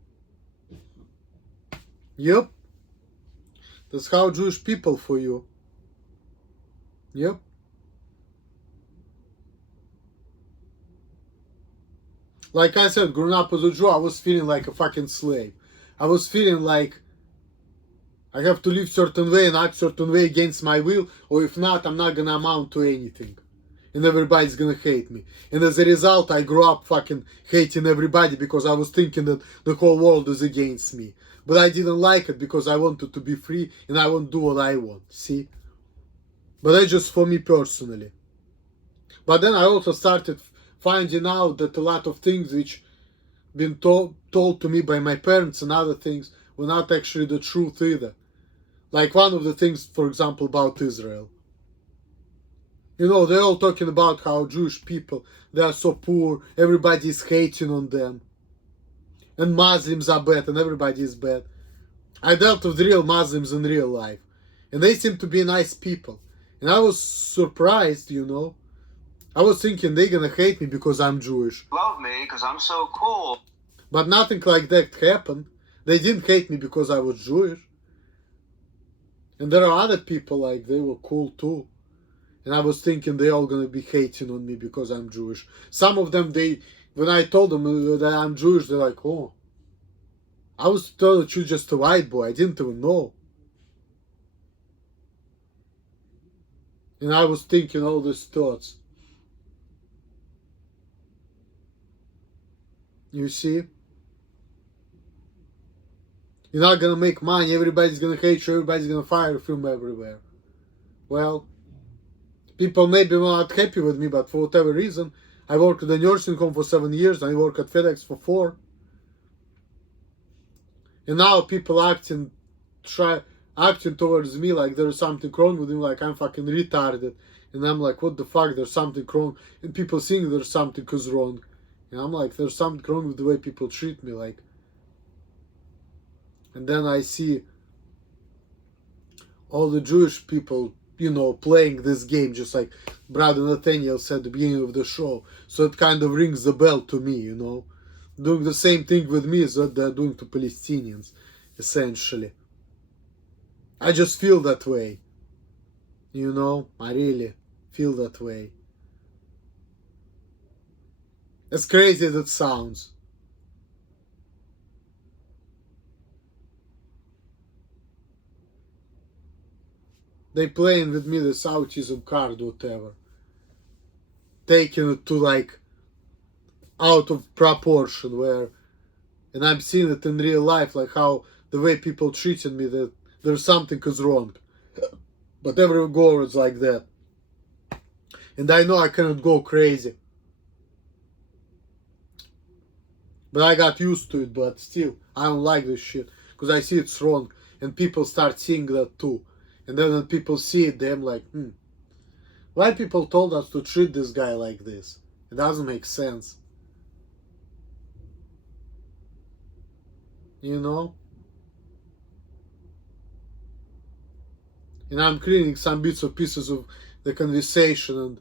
Yep. That's how Jewish people for you. Yep. Like I said, growing up as a Jew, I was feeling like a fucking slave. I was feeling like I have to live certain way and act certain way against my will, or if not, I'm not gonna amount to anything. And everybody's gonna hate me. And as a result, I grew up fucking hating everybody because I was thinking that the whole world is against me. But I didn't like it because I wanted to be free and I want to do what I want, see? But that's just for me personally. But then I also started finding out that a lot of things which been told to me by my parents and other things were not actually the truth either. Like one of the things, for example, about Israel. You know, they're all talking about how Jewish people, they are so poor, everybody is hating on them. And Muslims are bad and everybody is bad. I dealt with real Muslims in real life. And they seem to be nice people. And I was surprised, you know. I was thinking they're gonna hate me because I'm Jewish. Love me because I'm so cool. But nothing like that happened. They didn't hate me because I was Jewish. And there are other people like they were cool too. And I was thinking they're all gonna be hating on me because I'm Jewish. Some of them, when I told them that I'm Jewish, they're like, oh. I was told that you're just a white boy. I didn't even know. And I was thinking all these thoughts. You see? You're not gonna make money, everybody's gonna hate you, everybody's gonna fire you everywhere. Well, people may be not happy with me, but for whatever reason, I worked at a nursing home for 7 years, and I worked at FedEx for 4. And now people acting towards me like there's something wrong with me, like I'm fucking retarded. And I'm like, what the fuck, there's something wrong. And people think there's something is wrong. And I'm like, there's something wrong with the way people treat me, like. And then I see all the Jewish people, you know, playing this game, just like Brother Nathaniel said at the beginning of the show. So it kind of rings the bell to me, you know. Doing the same thing with me as what they're doing to Palestinians, essentially. I just feel that way. You know, I really feel that way. As crazy as it sounds. They playing with me this autism card, whatever. Taking it to like out of proportion, where, and I'm seeing it in real life, like how the way people treated me, that there's something is wrong. But every go is like that. And I know I cannot go crazy. But I got used to it, but still, I don't like this shit. Because I see it's wrong. And people start seeing that too. And then when people see it, they're like, why people told us to treat this guy like this? It doesn't make sense. You know? And I'm cleaning some bits of pieces of the conversation and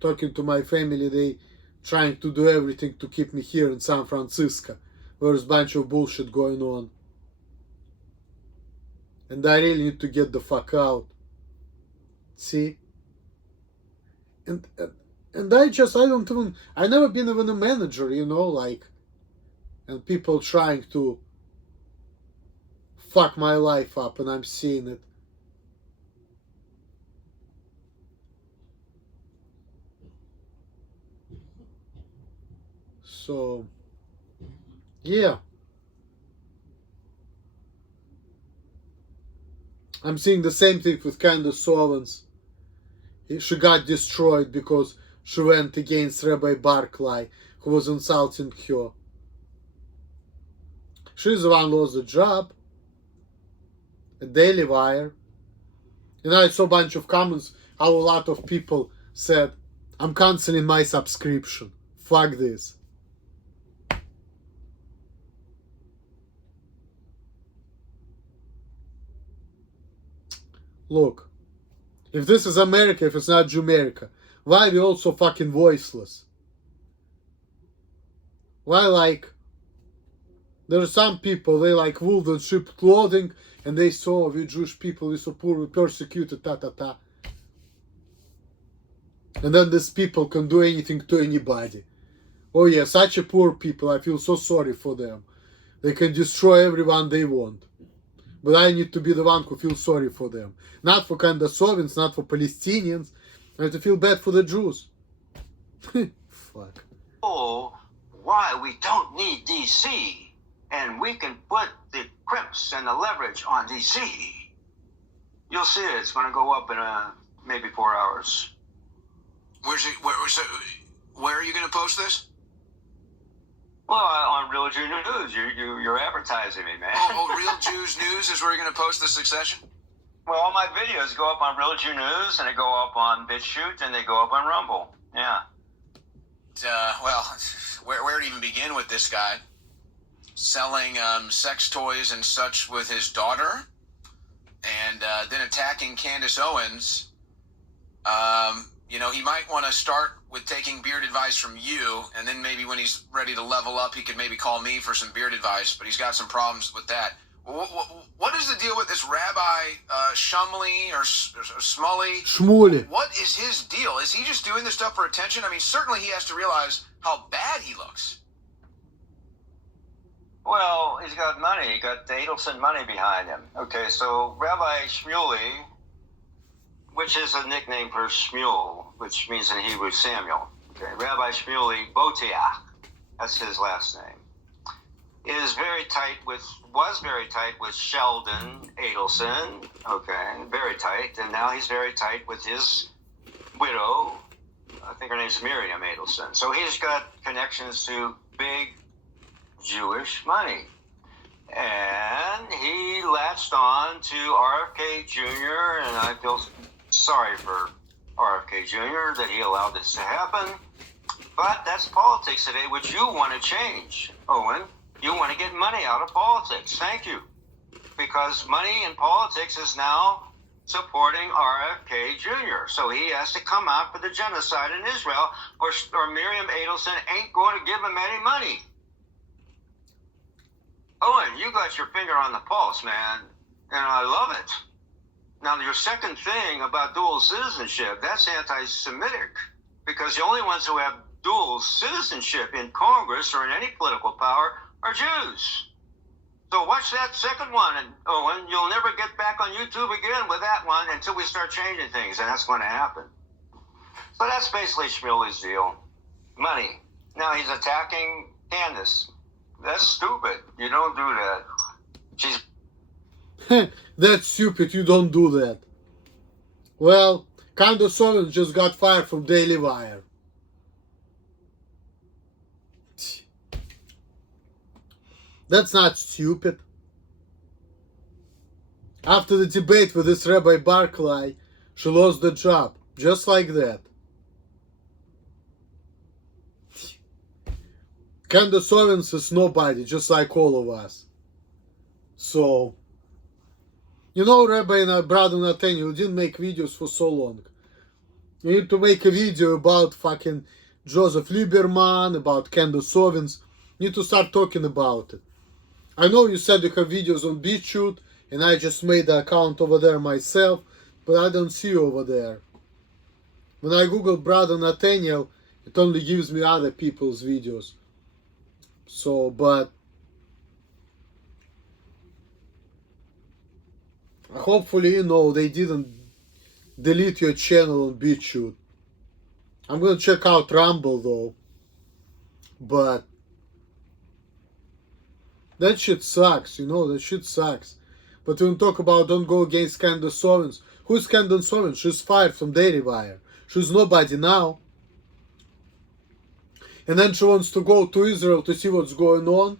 talking to my family. They trying to do everything to keep me here in San Francisco, where there's a bunch of bullshit going on. And I really need to get the fuck out. See? And I never been even a manager, you know, like, and people trying to fuck my life up, and I'm seeing it. So, yeah. I'm seeing the same thing with Candace Owens. She got destroyed because she went against Rabbi Barclay, who was insulting her. She's the one who lost the job. A Daily Wire. And I saw a bunch of comments how a lot of people said, I'm canceling my subscription. Fuck this. Look, if this is America, if it's not Jumerica, why are we all so fucking voiceless? Why, like, there are some people, they like wool and sheep clothing, and they saw we Jewish people, we so poor, we persecuted, ta. And then these people can do anything to anybody. Oh yeah, such a poor people, I feel so sorry for them. They can destroy everyone they want. But I need to be the one who feels sorry for them. Not for Kandasovins, not for Palestinians. I have to feel bad for the Jews. Fuck. Oh, why we don't need DC. And we can put the crimps and the leverage on DC. You'll see it. It's going to go up in maybe 4 hours. Where are you going to post this? Well, on Real Jew News, you're advertising me, man. Oh, Real Jews News is where you're going to post the succession? Well, all my videos go up on Real Jew News, and they go up on BitChute, and they go up on Rumble. Yeah. Well, where to even begin with this guy? Selling sex toys and such with his daughter, and then attacking Candace Owens. You know, he might want to start with taking beard advice from you, and then maybe when he's ready to level up, he could maybe call me for some beard advice, but he's got some problems with that. What is the deal with this Rabbi Shumley or Smully? Shmuley. What is his deal? Is he just doing this stuff for attention? I mean, certainly he has to realize how bad he looks. Well, he's got money. He got the Adelson money behind him. Okay, so Rabbi Shmuley, which is a nickname for Shmuel, which means in Hebrew Samuel. Okay, Rabbi Shmuley Botiach, that's his last name. was very tight with Sheldon Adelson, okay, very tight, and now he's very tight with his widow. I think her name's Miriam Adelson. So he's got connections to big Jewish money. And he latched on to RFK Jr., and I feel sorry for RFK Jr. that he allowed this to happen. But that's politics today, which you want to change, Owen. You want to get money out of politics. Thank you. Because money in politics is now supporting RFK Jr. So he has to come out for the genocide in Israel, or Miriam Adelson ain't going to give him any money. Owen, you got your finger on the pulse, man, and I love it. Now, your second thing about dual citizenship, that's anti-Semitic, because the only ones who have dual citizenship in Congress or in any political power are Jews. So watch that second one, and Owen, you'll never get back on YouTube again with that one until we start changing things, and that's going to happen. So that's basically Shmuley's deal. Money. Now he's attacking Candace. That's stupid. You don't do that. She's... That's stupid, you don't do that. Well, Candace Owens just got fired from Daily Wire. That's not stupid. After the debate with this Rabbi Barclay, she lost the job. Just like that. Candace Owens is nobody, just like all of us. So, you know, Rabbi and Brother Nathaniel didn't make videos for so long. You need to make a video about fucking Joseph Lieberman, about Candace Owens. You need to start talking about it. I know you said you have videos on BitChute, and I just made the account over there myself, but I don't see you over there. When I Google Brother Nathaniel, it only gives me other people's videos. So, but hopefully, you know, they didn't delete your channel on BitChute. I'm gonna check out Rumble though, but that shit sucks, you know, that shit sucks. But when we talk about don't go against Candace Owens, who's Candace Owens? She's fired from Daily Wire. She's nobody now. And then she wants to go to Israel to see what's going on,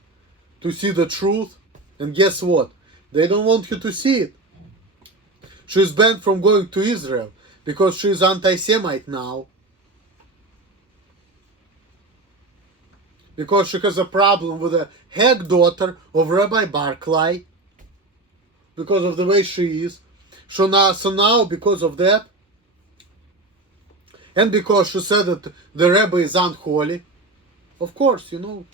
to see the truth. And guess what? They don't want you to see it. She's banned from going to Israel because she's anti-Semite now. Because she has a problem with the head daughter of Rabbi Barclay. Because of the way she is. So now, because of that, and because she said that the Rebbe is unholy, of course, you know,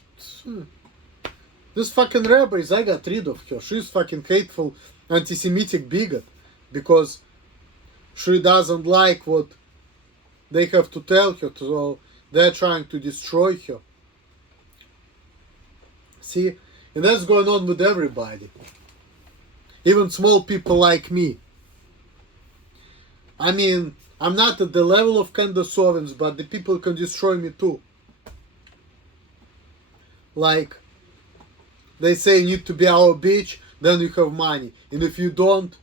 this fucking Rebbe, I got rid of her. She's fucking hateful, anti-Semitic bigot. Because she doesn't like what they have to tell her, so they're trying to destroy her. See? And that's going on with everybody. Even small people like me. I mean, I'm not at the level of Candace Owens, but the people can destroy me too. Like, they say you need to be our bitch, then you have money. And if you don't,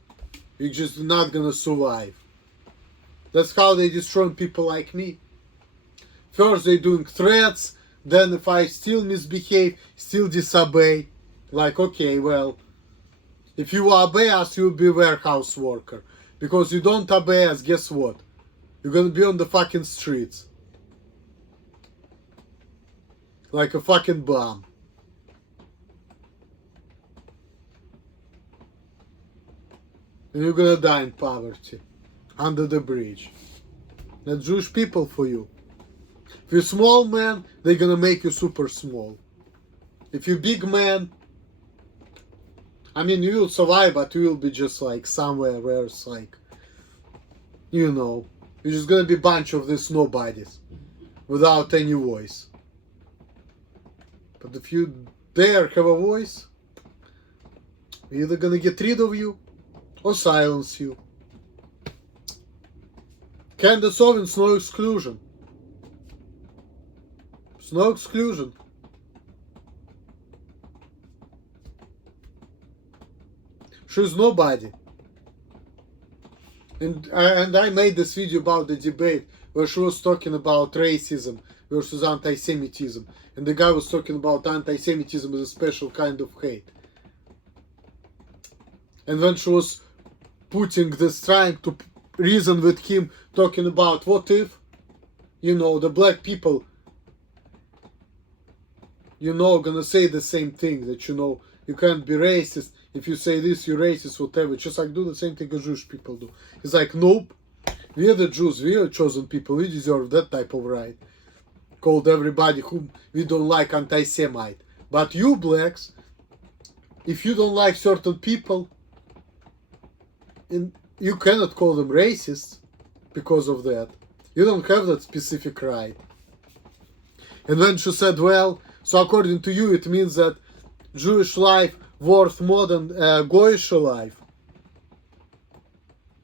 you're just not gonna survive. That's how they destroy people like me. First they're doing threats, then if I still misbehave, still disobey, like, okay, well, if you obey us, you'll be a warehouse worker. Because you don't obey us, guess what? You're gonna be on the fucking streets. Like a fucking bum. And you're gonna die in poverty. Under the bridge. That's Jewish people for you. If you're small man, they're gonna make you super small. If you're big man, I mean, you will survive, but you will be just like somewhere where it's like, you know, you're just gonna be a bunch of these nobodies without any voice. But if you dare have a voice, we're either gonna get rid of you or silence you. Candace Owens, no exclusion. There's no exclusion. She's nobody. And I made this video about the debate where she was talking about racism versus anti-Semitism. And the guy was talking about anti-Semitism as a special kind of hate. And when she was putting this, trying to reason with him, talking about what if, you know, the black people, you know, gonna say the same thing, that, you know, you can't be racist. If you say this, you're racist, whatever. Just like do the same thing as Jewish people do. He's like, nope. We are the Jews. We are chosen people. We deserve that type of right. Called everybody whom we don't like anti-Semite. But you blacks, if you don't like certain people, and you cannot call them racists because of that. You don't have that specific right. And then she said, well, so according to you, it means that Jewish life worth more than Goyish life.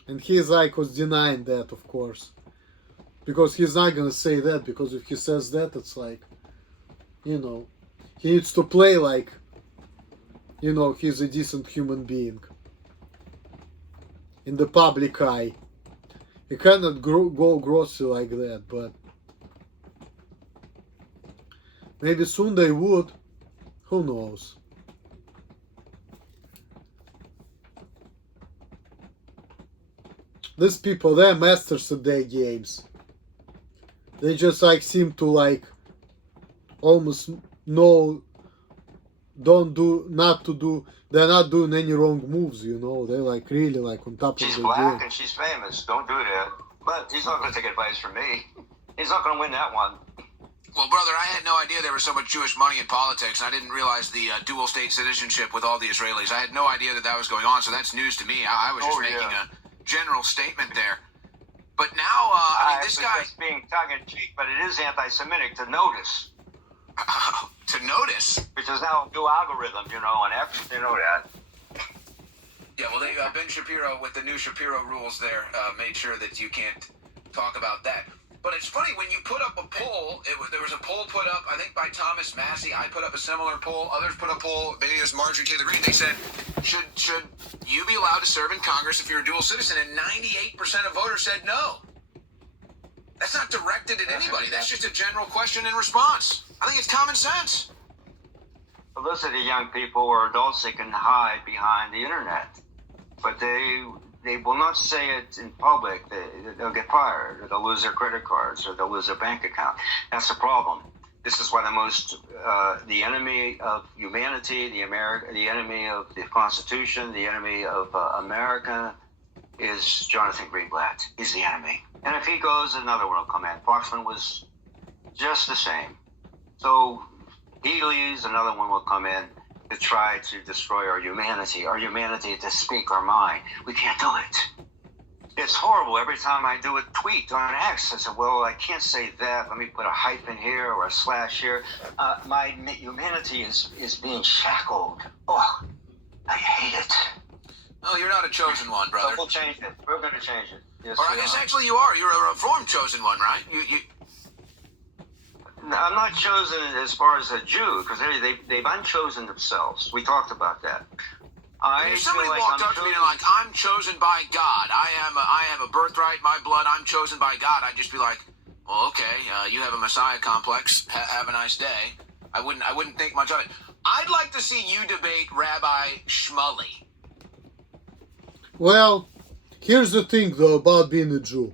And he's like, was denying that, of course. Because he's not gonna say that, because if he says that, it's like, you know, he needs to play like, you know, he's a decent human being in the public eye. You cannot go grossly like that, but maybe soon they would. Who knows? These people, they're masters at their games. They just like seem to like almost know, they're not doing any wrong moves, you know. They're like really like on top She's of the black game. and she's famous. Don't do that. But he's not going to take advice from me. He's not going to win that one. Well, brother, I had no idea there was so much Jewish money in politics, and I didn't realize the dual state citizenship with all the Israelis. I had no idea that was going on, so that's news to me. I was just making a general statement there. But now, I mean, this guy... It's being tongue-in-cheek, but it is anti-Semitic to notice. To notice? Which is now a new algorithm, you know, and X, you know that. Yeah, well, they, Ben Shapiro, with the new Shapiro rules there, made sure that you can't talk about that. But it's funny, when you put up a poll, there was a poll put up, I think by Thomas Massey. I put up a similar poll. Others put a poll, maybe it was Marjorie Taylor Greene. They said, should you be allowed to serve in Congress if you're a dual citizen? And 98% of voters said no. That's not directed at anybody. That's just a general question and response. I think it's common sense. Well, those are the young people or adults that can hide behind the internet. But they will not say it in public. They'll get fired, or they'll lose their credit cards, or they'll lose their bank account. That's the problem. This is why the enemy of humanity, the enemy of the Constitution, the enemy of America is Jonathan Greenblatt. He's the enemy. And if he goes, another one will come in. Foxman was just the same. So he leaves, another one will come in to try to destroy our humanity to speak our mind. We can't do it. It's horrible. Every time I do a tweet on X, I say, well, I can't say that. Let me put a hyphen here or a slash here. My humanity is being shackled. Oh, I hate it. Oh, you're not a chosen one, brother. So we'll change it. We're going to change it. Yes, or I guess actually you are. You're a reformed chosen one, right? No, I'm not chosen as far as a Jew, because they've unchosen themselves. We talked about that. If somebody walked up to me and like, I'm chosen by God. I have a birthright, my blood. I'm chosen by God. I'd just be like, well, okay, you have a Messiah complex. Have a nice day. I wouldn't think much of it. I'd like to see you debate Rabbi Shmuley. Well, here's the thing though about being a Jew.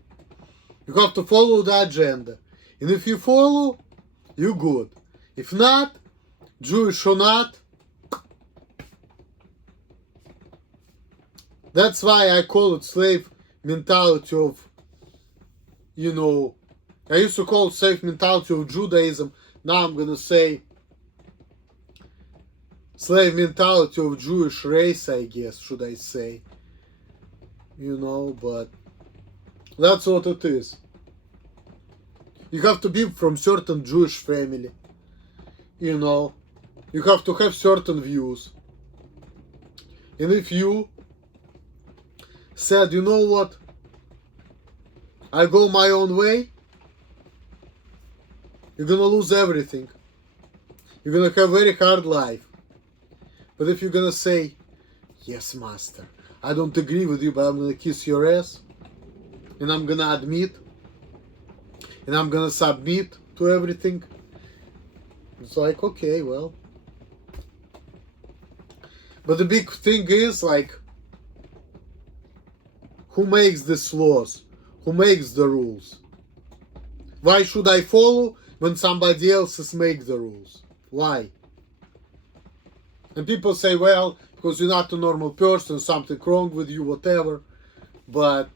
You have to follow the agenda. And if you follow, you're good. If not, Jewish or not, that's why I call it slave mentality of, you know, I used to call it slave mentality of Judaism. Now I'm gonna say slave mentality of Jewish race, I guess, should I say. You know, but that's what it is. You have to be from certain Jewish family. You know, you have to have certain views. And if you said, you know what, I go my own way, you're gonna lose everything. You're gonna have a very hard life. But if you're gonna say, Yes, master. I don't agree with you, but I'm gonna kiss your ass. And I'm gonna admit. And I'm gonna submit to everything. It's like, okay, well. But the big thing is, like, who makes these laws? Who makes the rules? Why should I follow when somebody else makes the rules? Why? And people say, well, because you're not a normal person, something wrong with you, whatever. But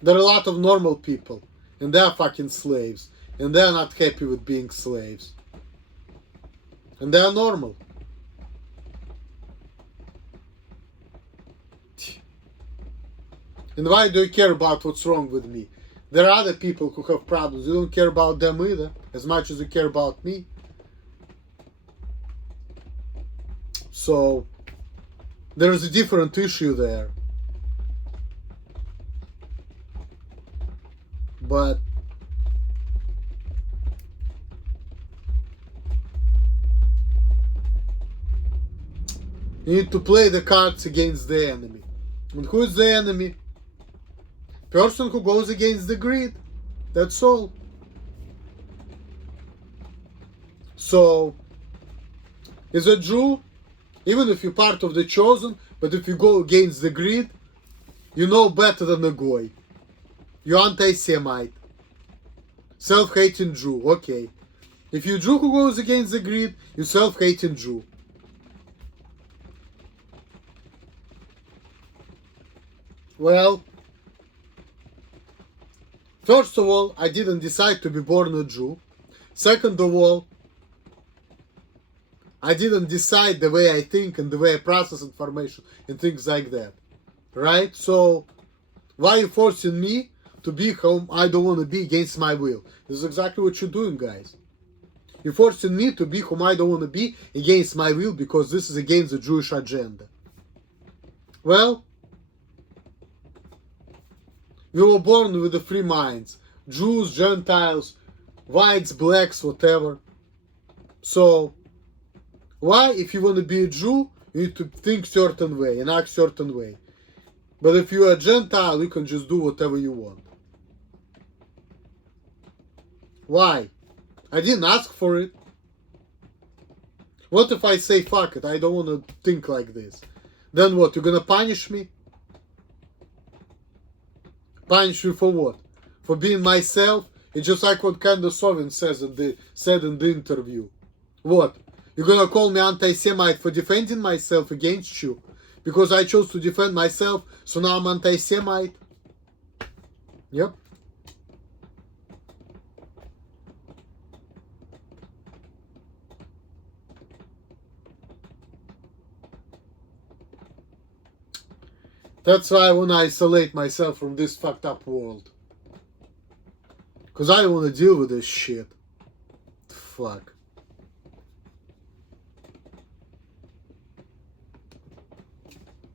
there are a lot of normal people, and they're fucking slaves, and they're not happy with being slaves. And they're normal. And why do you care about what's wrong with me? There are other people who have problems. You don't care about them either, as much as you care about me. So, there's a different issue there. But you need to play the cards against the enemy. And who is the enemy? Person who goes against the greed. That's all. So, as a Jew, even if you're part of the chosen, but if you go against the greed, you know better than a goy. You're anti-Semite. Self-hating Jew, okay. If you're a Jew who goes against the greed, you're self-hating Jew. Well, first of all, I didn't decide to be born a Jew. Second of all, I didn't decide the way I think and the way I process information and things like that. Right? So, why are you forcing me to be whom I don't want to be against my will? This is exactly what you're doing, guys. You're forcing me to be whom I don't want to be against my will because this is against the Jewish agenda. Well, we were born with the free minds. Jews, Gentiles, whites, blacks, whatever. So, why, if you want to be a Jew, you need to think certain way and act certain way. But if you're a Gentile, you can just do whatever you want. Why? I didn't ask for it. What if I say, fuck it, I don't want to think like this? Then what, you're gonna punish me? Punish me for what? For being myself? It's just like what Candace Owens said in the interview. What? You're gonna call me anti-Semite for defending myself against you? Because I chose to defend myself, so now I'm anti-Semite? Yep. That's why I want to isolate myself from this fucked up world. Because I don't want to deal with this shit. Fuck.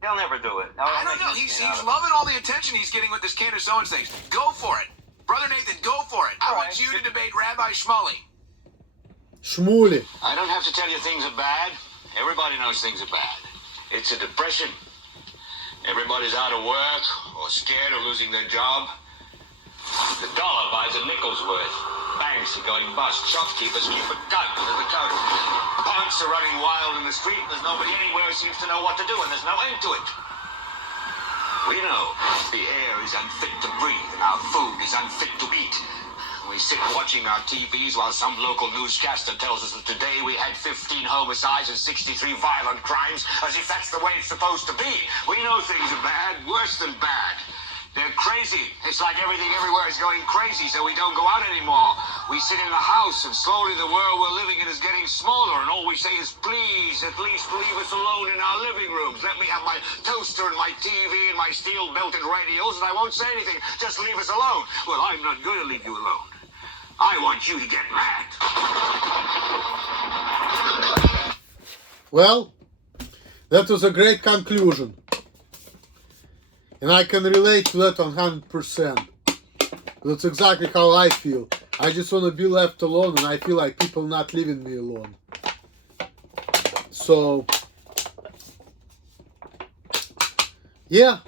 He'll never do it. I don't know. He's loving all the attention he's getting with this Candace Owens thing. Go for it. Brother Nathan, go for it. I want you to debate Rabbi Shmuley. Shmuley. I don't have to tell you things are bad. Everybody knows things are bad. It's a depression. Everybody's out of work or scared of losing their job. The dollar buys a nickel's worth. Banks are going bust. Shopkeepers keep a gun under the counter. Punks are running wild in the street. There's nobody anywhere who seems to know what to do, and there's no end to it. We know the air is unfit to breathe, and our food is unfit to eat. We sit watching our TVs while some local newscaster tells us that today we had 15 homicides and 63 violent crimes, as if that's the way it's supposed to be. We know things are bad, worse than bad. They're crazy. It's like everything everywhere is going crazy, so we don't go out anymore. We sit in the house, and slowly the world we're living in is getting smaller, and all we say is, please, at least leave us alone in our living rooms. Let me have my toaster and my TV and my steel-belted radios, and I won't say anything. Just leave us alone. Well, I'm not going to leave you alone. I want you to get mad. Well, that was a great conclusion. And I can relate to that 100%. That's exactly how I feel. I just want to be left alone, and I feel like people not leaving me alone. So, Yeah,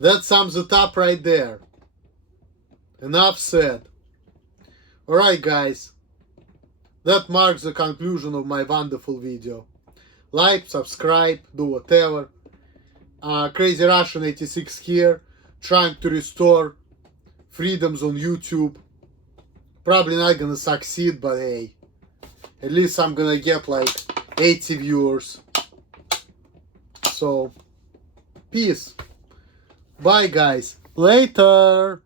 that sums it up right there. Enough said. Alright guys, that marks the conclusion of my wonderful video. Like, subscribe, do whatever. Crazy Russian 86 here, trying to restore freedoms on YouTube. Probably not gonna succeed, but hey, at least I'm gonna get like 80 viewers. So, peace. Bye guys. Later.